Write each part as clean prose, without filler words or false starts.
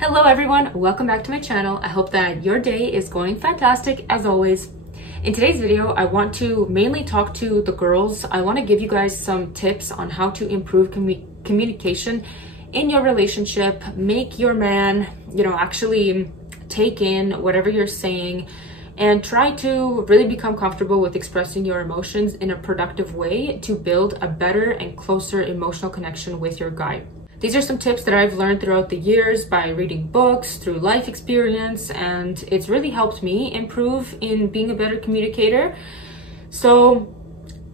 Hello everyone, welcome back to my channel. I hope that your day is going fantastic as always. In today's video, I want to mainly talk to the girls. I want to give you guys some tips on how to improve communication in your relationship, make your man, actually take in whatever you're saying, and try to really become comfortable with expressing your emotions in a productive way to build a better and closer emotional connection with your guy. These are some tips that I've learned throughout the years by reading books, through life experience, and it's really helped me improve in being a better communicator. So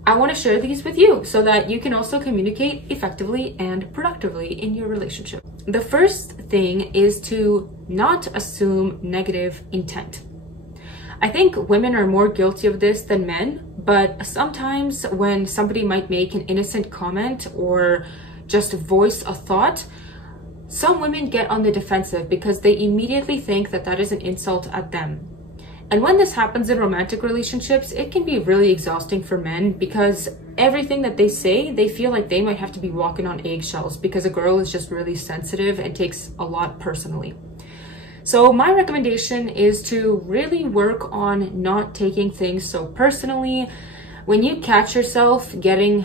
I want to share these with you so that you can also communicate effectively and productively in your relationship. The first thing is to not assume negative intent. I think women are more guilty of this than men, but sometimes when somebody might make an innocent comment or just voice a thought, some women get on the defensive because they immediately think that that is an insult at them. And when this happens in romantic relationships, it can be really exhausting for men because everything that they say, they feel like they might have to be walking on eggshells because a girl is just really sensitive and takes a lot personally. So my recommendation is to really work on not taking things so personally. When you catch yourself getting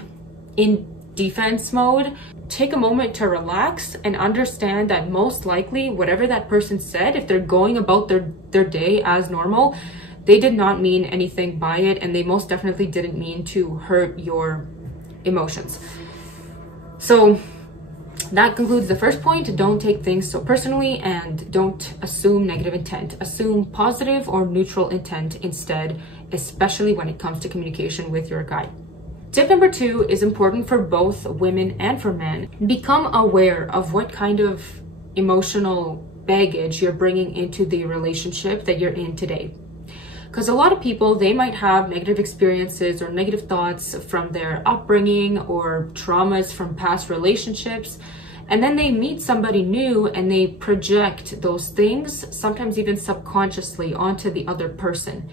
in defense mode, take a moment to relax and understand that most likely whatever that person said, if they're going about their day as normal, they did not mean anything by it, and they most definitely didn't mean to hurt your emotions. So that concludes the first point. Don't take things so personally and don't assume negative intent. Assume positive or neutral intent instead, especially when it comes to communication with your guy. Tip number 2 is important for both women and for men. Become aware of what kind of emotional baggage you're bringing into the relationship that you're in today. Because a lot of people, they might have negative experiences or negative thoughts from their upbringing or traumas from past relationships. And then they meet somebody new and they project those things, sometimes even subconsciously, onto the other person.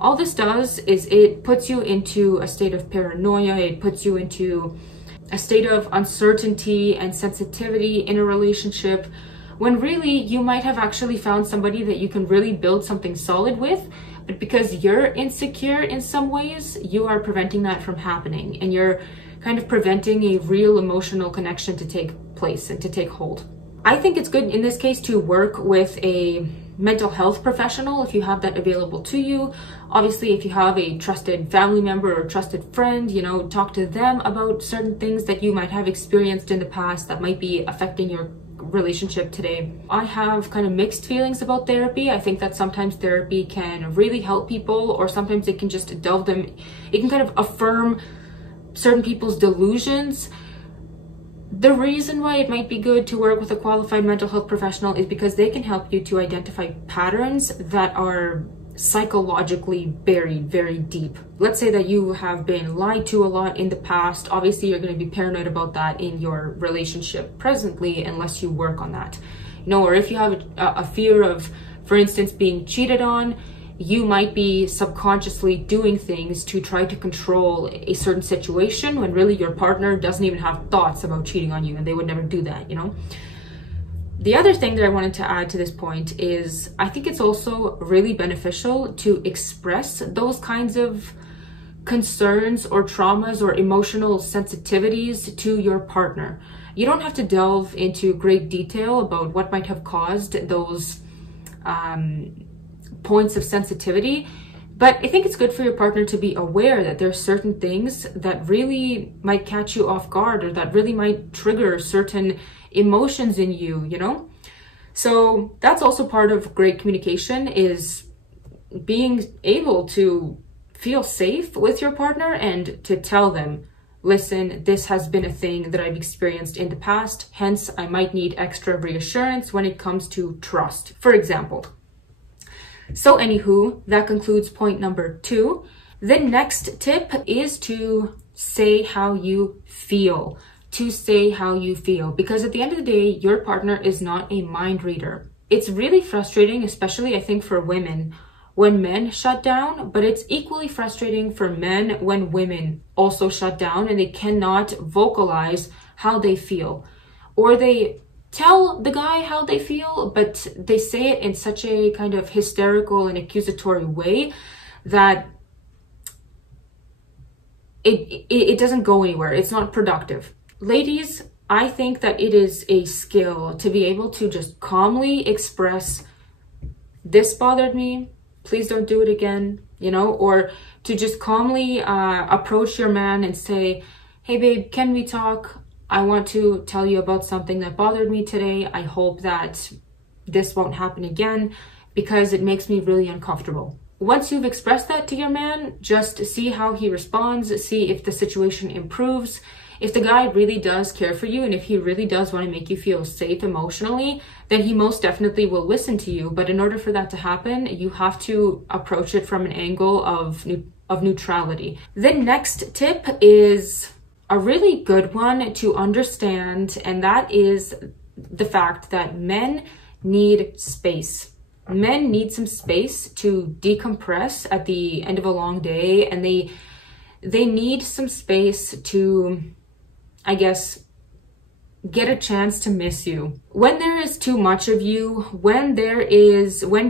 All this does is it puts you into a state of paranoia. It puts you into a state of uncertainty and sensitivity in a relationship, when really you might have actually found somebody that you can really build something solid with, but because you're insecure in some ways, you are preventing that from happening, and you're kind of preventing a real emotional connection to take place and to take hold. I think it's good in this case to work with a mental health professional if you have that available to you. Obviously, if you have a trusted family member or trusted friend, talk to them about certain things that you might have experienced in the past that might be affecting your relationship today. I have kind of mixed feelings about therapy. I think that sometimes therapy can really help people, or sometimes it can just delve them, it can kind of affirm certain people's delusions. The reason why it might be good to work with a qualified mental health professional is because they can help you to identify patterns that are psychologically buried very deep. Let's say that you have been lied to a lot in the past. Obviously, you're going to be paranoid about that in your relationship presently unless you work on that. Or if you have a fear of, for instance, being cheated on, you might be subconsciously doing things to try to control a certain situation when really your partner doesn't even have thoughts about cheating on you, and they would never do that, The other thing that I wanted to add to this point is I think it's also really beneficial to express those kinds of concerns or traumas or emotional sensitivities to your partner. You don't have to delve into great detail about what might have caused those points of sensitivity, but I think it's good for your partner to be aware that there are certain things that really might catch you off guard, or that really might trigger certain emotions in you, So that's also part of great communication, is being able to feel safe with your partner and to tell them, listen, this has been a thing that I've experienced in the past, hence I might need extra reassurance when it comes to trust, for example. So anywho, that concludes point number 2. The next tip is to say how you feel. Because at the end of the day, your partner is not a mind reader. It's really frustrating, especially I think for women, when men shut down, but it's equally frustrating for men when women also shut down and they cannot vocalize how they feel, or they tell the guy how they feel, but they say it in such a kind of hysterical and accusatory way that it doesn't go anywhere. It's not productive. Ladies, I think that it is a skill to be able to just calmly express, this bothered me, please don't do it again, you know, or to just calmly approach your man and say, hey babe, can we talk? I want to tell you about something that bothered me today. I hope that this won't happen again because it makes me really uncomfortable. Once you've expressed that to your man, just see how he responds, see if the situation improves. If the guy really does care for you and if he really does want to make you feel safe emotionally, then he most definitely will listen to you. But in order for that to happen, you have to approach it from an angle of neutrality. The next tip is a really good one to understand, and that is the fact that men need space. Men need some space to decompress at the end of a long day, and they need some space to, I guess, get a chance to miss you. When there is too much of you, when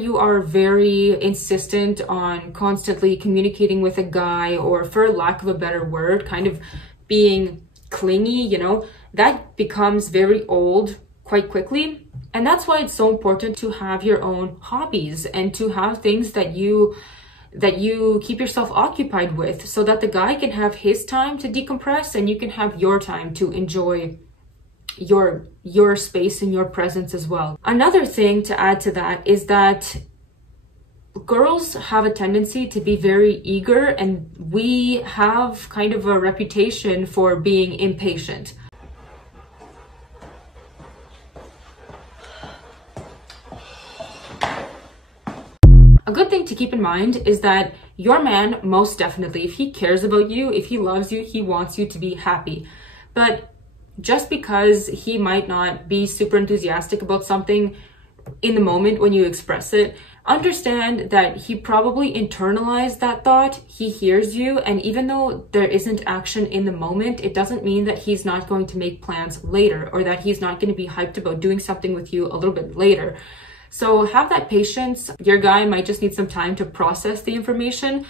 you are very insistent on constantly communicating with a guy, or for lack of a better word, kind of being clingy, you know, that becomes very old quite quickly. And that's why it's so important to have your own hobbies and to have things that you keep yourself occupied with, so that the guy can have his time to decompress and you can have your time to enjoy your space and your presence as well. Another thing to add to that is that girls have a tendency to be very eager, and we have kind of a reputation for being impatient. A good thing to keep in mind is that your man, most definitely, if he cares about you, if he loves you, he wants you to be happy. But just because he might not be super enthusiastic about something in the moment when you express it, understand that he probably internalized that thought. He hears you, and even though there isn't action in the moment, it doesn't mean that he's not going to make plans later, or that he's not going to be hyped about doing something with you a little bit later. So have that patience. Your guy might just need some time to process the information,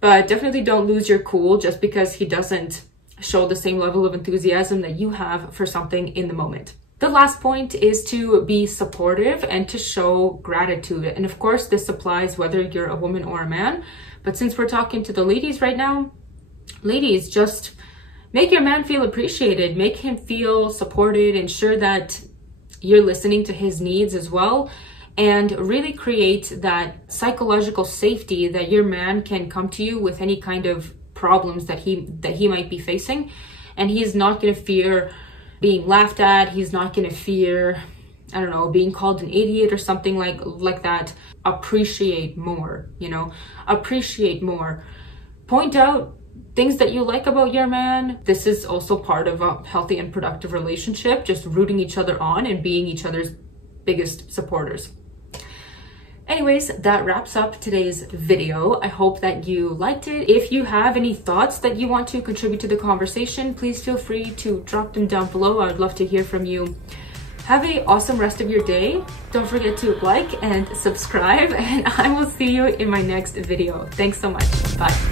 but definitely don't lose your cool just because he doesn't show the same level of enthusiasm that you have for something in the moment. The last point is to be supportive and to show gratitude. And of course, this applies whether you're a woman or a man. But since we're talking to the ladies right now, ladies, just make your man feel appreciated, make him feel supported, ensure that you're listening to his needs as well, and really create that psychological safety that your man can come to you with any kind of problems that he might be facing, and he's not going to fear being laughed at. He's not going to fear, I don't know, being called an idiot or something like that. Appreciate more, you know, appreciate more. Point out things that you like about your man. This is also part of a healthy and productive relationship, just rooting each other on and being each other's biggest supporters. Anyways, that wraps up today's video. I hope that you liked it. If you have any thoughts that you want to contribute to the conversation, please feel free to drop them down below. I would love to hear from you. Have an awesome rest of your day. Don't forget to like and subscribe, and I will see you in my next video. Thanks so much. Bye.